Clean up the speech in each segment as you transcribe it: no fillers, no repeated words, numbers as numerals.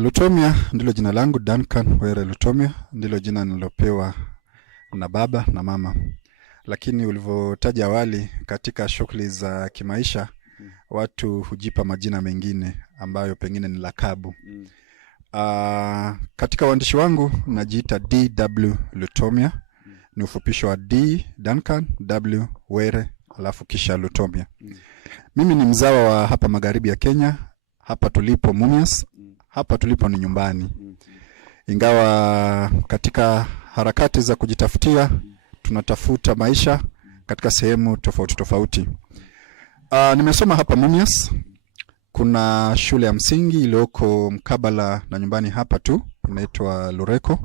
Lutomia ndilo jina langu, Duncan Were Lutomia ndilo jina nilopewa na baba na mama. Lakini ulivyotaja awali, katika shughuli za kimaisha watu hujipa majina mengine ambayo pengine ni lakabu. Katika uandishi wangu najiita DW Lutomia. Ni ufupisho wa D Duncan, W Were, alafu kisha Lutomia. Mimi ni mzawa wa hapa magharibi ya Kenya. Hapa tulipo Mumias. Hapa tulipo ni nyumbani. Ingawa katika harakati za kujitafutia tunatafuta maisha katika sehemu tofauti tofauti. Nimesoma hapa Mumias. Kuna shule ya msingi iliyoko mkabala na nyumbani hapa tu, inaitwa Lureko.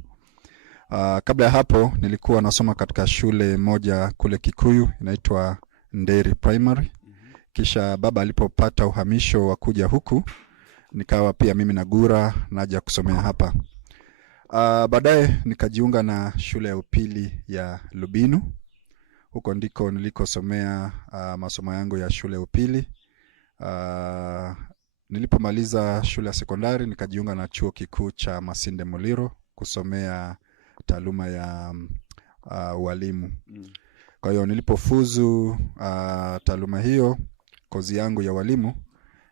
Kabla ya hapo nilikuwa nasoma katika shule moja kule Kikuyu, inaitwa Nderi Primary. Kisha baba alipopata uhamisho wa kuja huku, nikawa pia mimi nagura naja kusomea hapa. Baadaye nikajiunga na shule ya upili ya Lubinu. Huko ndiko nilikosomea masomo yangu ya shule ya upili. Nilipomaliza shule ya sekondari nikajiunga na chuo kikuu cha Masinde Muliro kusomea taaluma ya ualimu. Kwa hiyo nilipofuzu taaluma hiyo, kozi yangu ya ualimu,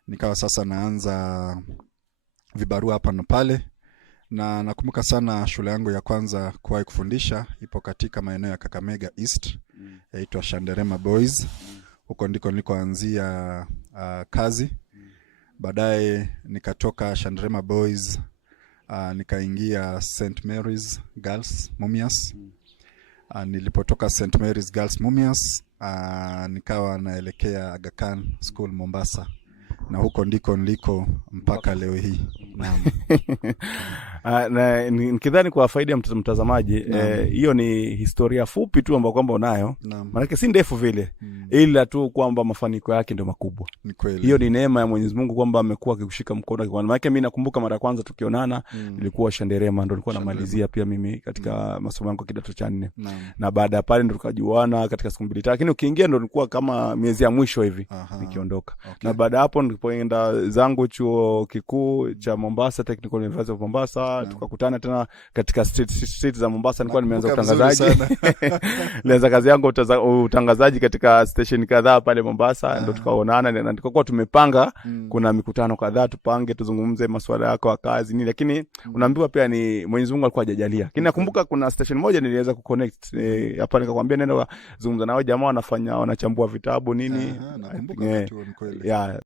nikawa sasa naanza vibarua hapa na pale. Na nakumbuka sana shule yangu ya kwanza kuwahi kufundisha ipo katika maeneo ya Kakamega East, yaitwa Shanderema Boys. Huko ndiko nilikoanzia kazi. Baadaye nikatoka Shanderema Boys, nikaingia St Mary's Girls Mumias. Nilipotoka St Mary's Girls Mumias, nikawa naelekea Aga Khan School Mombasa. Na huko ndiko niliko mpaka leo hii. Naam. Na nikidhani kwa faida ya mtazamaji, hiyo ni historia fupi tu ambayo kwamba unayo. Maana si ndefu vile. Ila tu kwamba mafanikio yake ndio makubwa. Ni kweli. Hiyo ni neema ya Mwenyezi Mungu kwamba amekuwa akikushika mkono. Kwa maana mimi nakumbuka mara kwanza tukionana nilikuwa Shanderema, ndio nilikuwa namalizia pia mimi katika masomo yangu kidato cha 4. Na baada ya pale ndio tukajuana katika siku mbili. Lakini ukiingia ndio nilikuwa kama miezi ya mwisho hivi nikiondoka. Na baada hapo nilipoenda zangu chuo kikuu cha Mombasa, Technical University of Mombasa, tukakutana tena katika street za Mombasa. Nilikuwa nimeanza utangazaji. Nilianza kazi yangu utangazaji katika station kadhaa pale Mombasa. Ndio tukaonana na ndikokuwa tumepanga kuna mikutano kadhaa tupange tuzungumze masuala yako ya kazi nini, lakini unaambiwa pia ni Mwenyezi Mungu alikuwa hajajalia. Lakini nakumbuka kuna station moja niliweza kuconnect hapa, nikakwambia nenda zungumza nao jamaa wanachambua vitabu nini. Nakumbuka tu ni kweli.